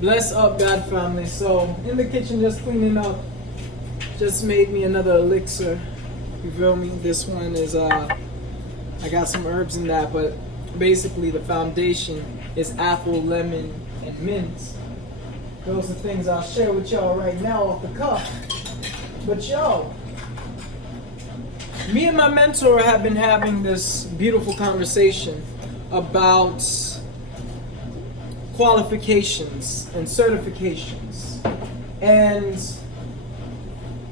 Bless up, God family. So, in the kitchen, just cleaning up. Just made me another elixir. You feel me? This one is, I got some herbs in that, but basically the foundation is apple, lemon, and mint. Those are things I'll share with y'all right now off the cuff. But yo, me and my mentor have been having this beautiful conversation about qualifications and certifications. And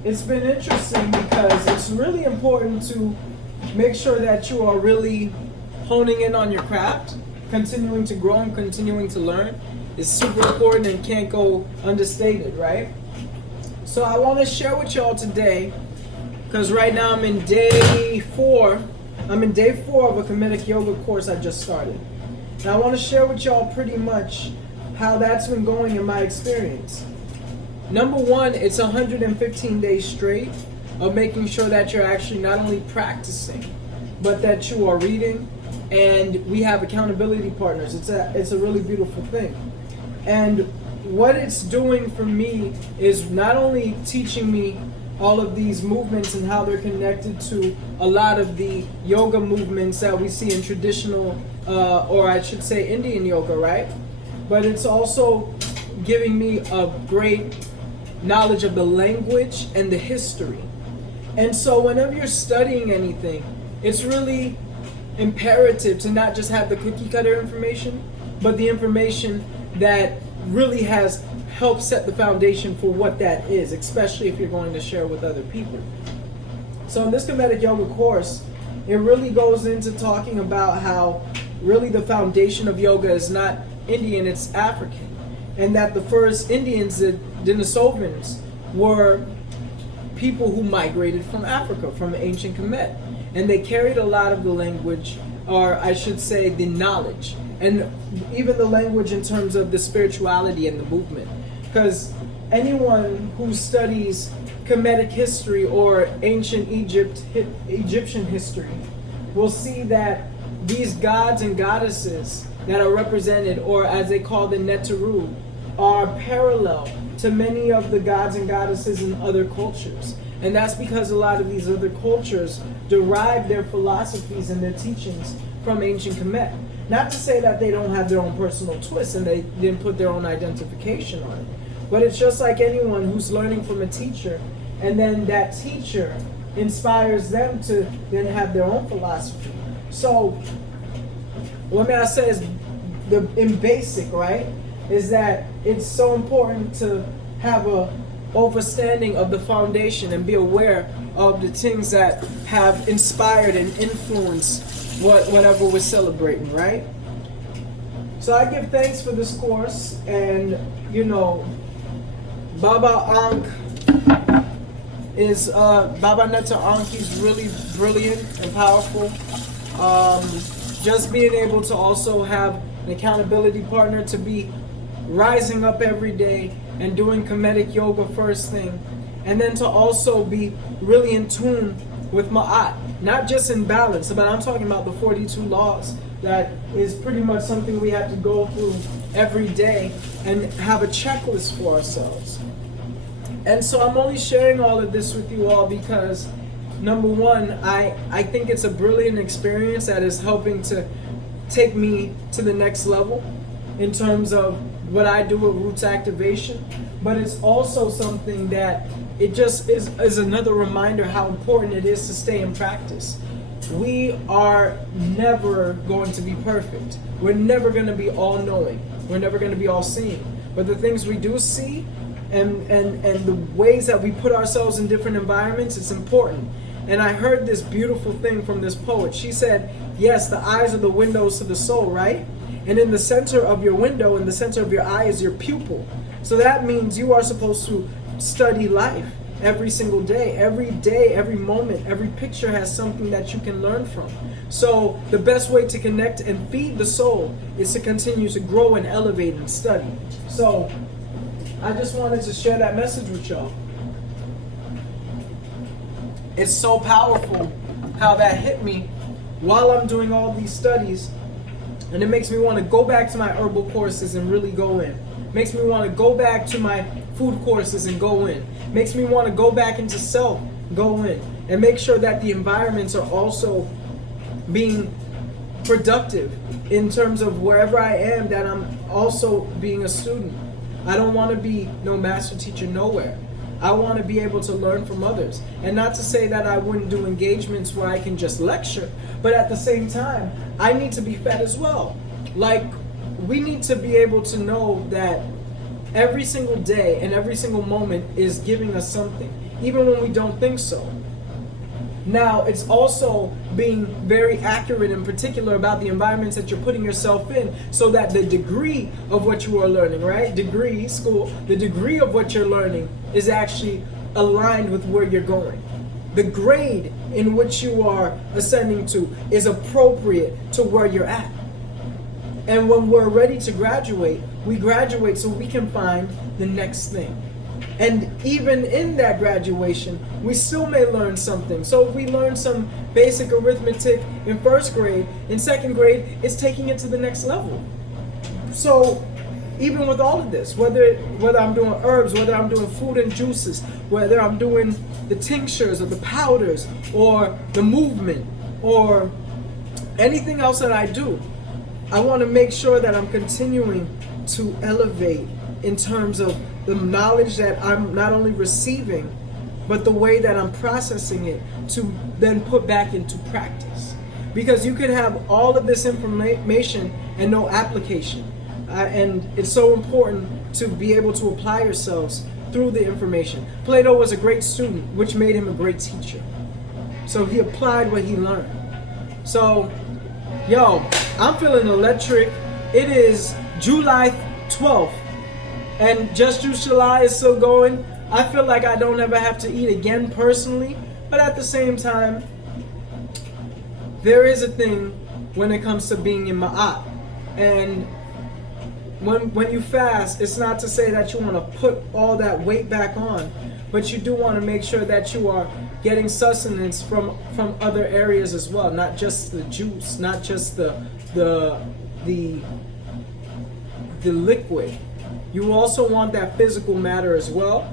it's been interesting because it's really important to make sure that you are really honing in on your craft, continuing to grow and continuing to learn is super important and can't go understated, right? So I want to share with y'all today, because right now I'm in day 4. I'm in day 4 of a Kemetic yoga course I just started. And I want to share with y'all pretty much how that's been going in my experience. Number one, it's 115 days straight of making sure that you're actually not only practicing, but that you are reading, and we have accountability partners. It's a really beautiful thing. And what it's doing for me is not only teaching me all of these movements and how they're connected to a lot of the yoga movements that we see in traditional, or I should say Indian yoga, right? But it's also giving me a great knowledge of the language and the history. And so whenever you're studying anything, it's really imperative to not just have the cookie cutter information, but the information that really has helped set the foundation for what that is, especially if you're going to share with other people. So in this Kemetic yoga course, it really goes into talking about how really the foundation of yoga is not Indian, it's African. And that the first Indians, the Denisovans, were people who migrated from Africa, from ancient Kemet. And they carried a lot of the language, or I should say the knowledge, and even the language in terms of the spirituality and the movement. Because anyone who studies Kemetic history or ancient Egyptian history will see that these gods and goddesses that are represented, or as they call the Neteru, are parallel to many of the gods and goddesses in other cultures. And that's because a lot of these other cultures derive their philosophies and their teachings from ancient Kemet. Not to say that they don't have their own personal twist and they didn't put their own identification on it. But it's just like anyone who's learning from a teacher, and then that teacher inspires them to then have their own philosophy. So what may I say is, in basic, right, is that it's so important to have a understanding of the foundation and be aware of the things that have inspired and influenced whatever we're celebrating, right? So I give thanks for this course, and you know, Baba Ankh is Baba Netta Ankh. He's really brilliant and powerful. Just being able to also have an accountability partner, to be rising up every day and doing Kemetic yoga first thing, and then to also be really in tune with Ma'at, not just in balance, but I'm talking about the 42 laws. That is pretty much something we have to go through every day and have a checklist for ourselves. And so I'm only sharing all of this with you all because, number one, I think it's a brilliant experience that is helping to take me to the next level in terms of what I do with roots activation, but it's also something that it just is another reminder how important it is to stay in practice. We are never going to be perfect. We're never going to be all-knowing. We're never going to be all-seeing. But the things we do see and the ways that we put ourselves in different environments, it's important. And I heard this beautiful thing from this poet. She said, yes, the eyes are the windows to the soul, right? And in the center of your window, in the center of your eye, is your pupil. So that means you are supposed to study life every single day, every moment, every picture has something that you can learn from. So the best way to connect and feed the soul is to continue to grow and elevate and study. So I just wanted to share that message with y'all. It's so powerful how that hit me while I'm doing all these studies, and it makes me want to go back to my herbal courses and really go in. Makes me want to go back to my food courses and go in. Makes me want to go back into self, go in. And make sure that the environments are also being productive in terms of wherever I am, that I'm also being a student. I don't want to be no master teacher nowhere. I want to be able to learn from others. And not to say that I wouldn't do engagements where I can just lecture, but at the same time, I need to be fed as well. Like, we need to be able to know that every single day and every single moment is giving us something, even when we don't think so. Now, it's also being very accurate and particular about the environments that you're putting yourself in, so that the degree of what you are learning, right? Degree, school, the degree of what you're learning is actually aligned with where you're going. The grade in which you are ascending to is appropriate to where you're at. And when we're ready to graduate, we graduate so we can find the next thing. And even in that graduation, we still may learn something. So if we learn some basic arithmetic in first grade, in second grade, it's taking it to the next level. So even with all of this, whether I'm doing herbs, whether I'm doing food and juices, whether I'm doing the tinctures or the powders or the movement or anything else that I do, I want to make sure that I'm continuing to elevate in terms of the knowledge that I'm not only receiving, but the way that I'm processing it to then put back into practice. Because you could have all of this information and no application. And it's so important to be able to apply yourselves through the information. Plato was a great student, which made him a great teacher. So he applied what he learned. So, yo, I'm feeling electric. It is July 12th. And Just Juice July is still going. I feel like I don't ever have to eat again personally. But at the same time, there is a thing when it comes to being in Ma'at. And when you fast, it's not to say that you want to put all that weight back on. But you do want to make sure that you are getting sustenance from other areas as well. Not just the juice, not just the liquid. You also want that physical matter as well,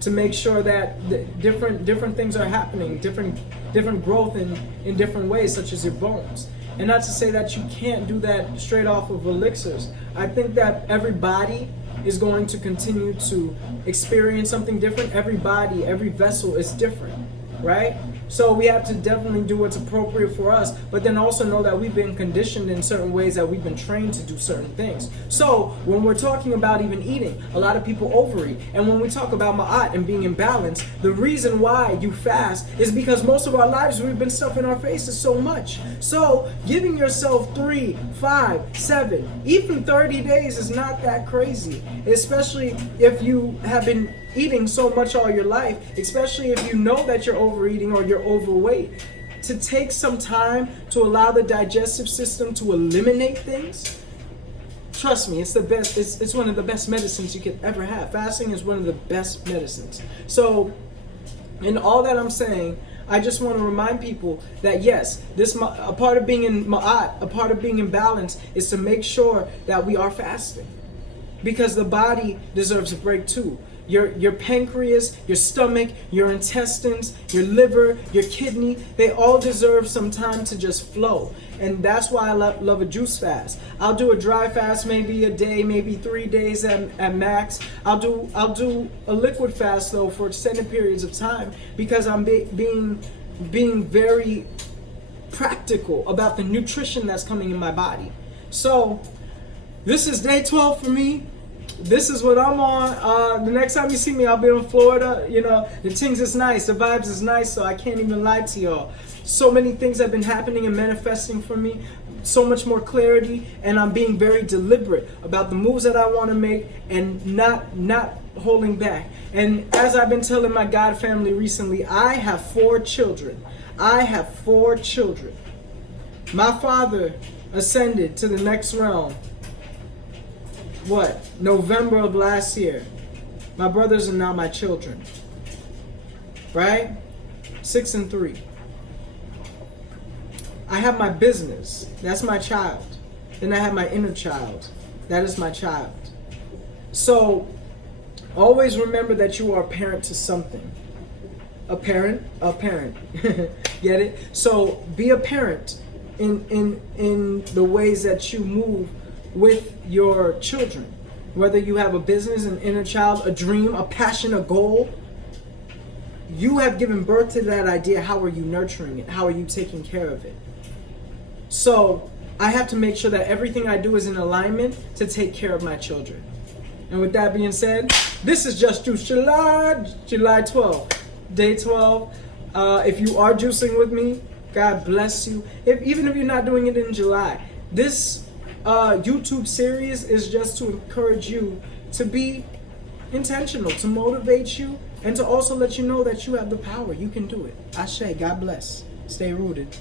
to make sure that different things are happening, different growth in different ways, such as your bones. And not to say that you can't do that straight off of elixirs. I think that every body is going to continue to experience something different. Every body, every vessel is different, right? So we have to definitely do what's appropriate for us, but then also know that we've been conditioned in certain ways, that we've been trained to do certain things. So when we're talking about even eating, a lot of people overeat. And when we talk about ma'at and being in balance, the reason why you fast is because most of our lives we've been stuffing our faces so much. So giving yourself 3, 5, 7, even 30 days is not that crazy, especially if you have been eating so much all your life, especially if you know that you're overeating or you're overweight. To take some time to allow the digestive system to eliminate things, trust me, it's the best. It's one of the best medicines you could ever have. Fasting is one of the best medicines. So in all that I'm saying, I just want to remind people that yes, a part of being in ma'at, a part of being in balance, is to make sure that we are fasting, because the body deserves a break too. Your pancreas, your stomach, your intestines, your liver, your kidney, they all deserve some time to just flow. And that's why I love a juice fast. I'll do a dry fast, maybe a day, maybe 3 days at max. I'll do a liquid fast though for extended periods of time, because I'm being very practical about the nutrition that's coming in my body. So this is day 12 for me. This is what I'm on. The next time you see me, I'll be in Florida. You know, the things is nice, the vibes is nice, so I can't even lie to y'all. So many things have been happening and manifesting for me, so much more clarity, and I'm being very deliberate about the moves that I want to make and not holding back. And as I've been telling my God family recently, I have 4 children. I have 4 children. My father ascended to the next realm November of last year. My brothers are now my children, right? 6 and 3. I have my business. That's my child. Then I have my inner child. That is my child. So always remember that you are a parent to something. A parent. Get it? So be a parent in the ways that you move with your children. Whether you have a business, an inner child, a dream, a passion, a goal, you have given birth to that idea. How are you nurturing it? How are you taking care of it? So I have to make sure that everything I do is in alignment to take care of my children. And with that being said, this is Just Juice July 12th, day 12. If you are juicing with me, God bless you. Even if you're not doing it in July, this YouTube series is just to encourage you to be intentional, to motivate you, and to also let you know that you have the power. You can do it. Ashe, God bless. Stay rooted.